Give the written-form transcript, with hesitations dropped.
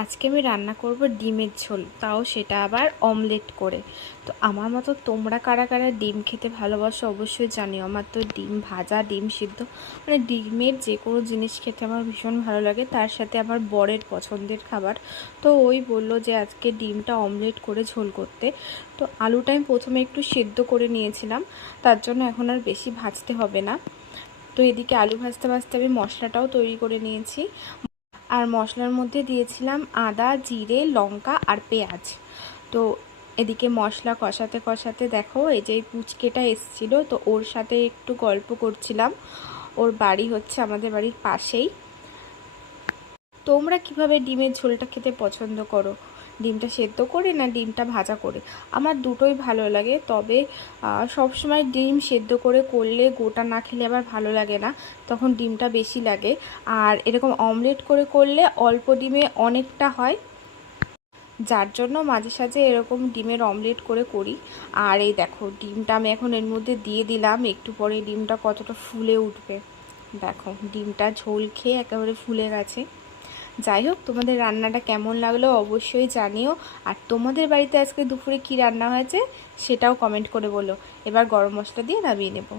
আজকে আমি রান্না করব ডিমের ঝোল, তাও সেটা আবার অমলেট করে। তো আমার মতো তোমরা কারা কারা ডিম খেতে ভালোবাসো অবশ্যই জানিও। আমার তো ডিম ভাজা, ডিম সিদ্ধ, মানে ডিমের যে কোনো জিনিস খেতে আমার ভীষণ ভালো লাগে। তার সাথে আমার বরের পছন্দের খাবার। তো ওই বলল যে আজকে ডিমটা অমলেট করে ঝোল করতে। তো আলুটা আমি প্রথমে একটু সেদ্ধ করে নিয়েছিলাম, তার জন্য এখন আর বেশি ভাজতে হবে না। তো এদিকে আলু ভাজতে ভাজতে আমি মশলাটাও তৈরি করে নিয়েছি। আর মশলার মধ্যে দিয়েছিলাম আদা, জিরে, লঙ্কা আর পেঁয়াজ। তো এদিকে মশলা কষাতে কষাতে দেখো এই যে পুচকেটা এসেছিলো, তো ওর সাথে একটু গল্প করছিলাম। ওর বাড়ি হচ্ছে আমাদের বাড়ির পাশেই। তোমরা কিভাবে ডিমের ঝোলটা খেতে পছন্দ করো? ডিমটা সেদ্ধ করে না ডিমটা ভাজা করে? আমার দুটোই ভালো লাগে, তবে সব সময় ডিম সেদ্ধ করে করলে গোটা না খেলে আবার ভালো লাগে না, তখন ডিমটা বেশি লাগে। আর এরকম অমলেট করে করলে অল্প ডিমে অনেকটা হয়, যার জন্য মাঝে সাঝে এরকম ডিমের অমলেট করে করি। আর এই দেখো ডিমটা আমি এখন এর মধ্যে দিয়ে দিলাম, একটু পরে ডিমটা কতটা ফুলে উঠবে। দেখো ডিমটা ঝোল খেয়ে একেবারে ফুলে গেছে। যাই হোক, তোমাদের রান্নাটা কেমন লাগলো অবশ্যই জানিও। আর তোমাদের বাড়িতে আজকে দুপুরে কি রান্না হয়েছে সেটাও কমেন্ট করে বলো। এবার গরম মশলা দিয়ে নামিয়ে নেব।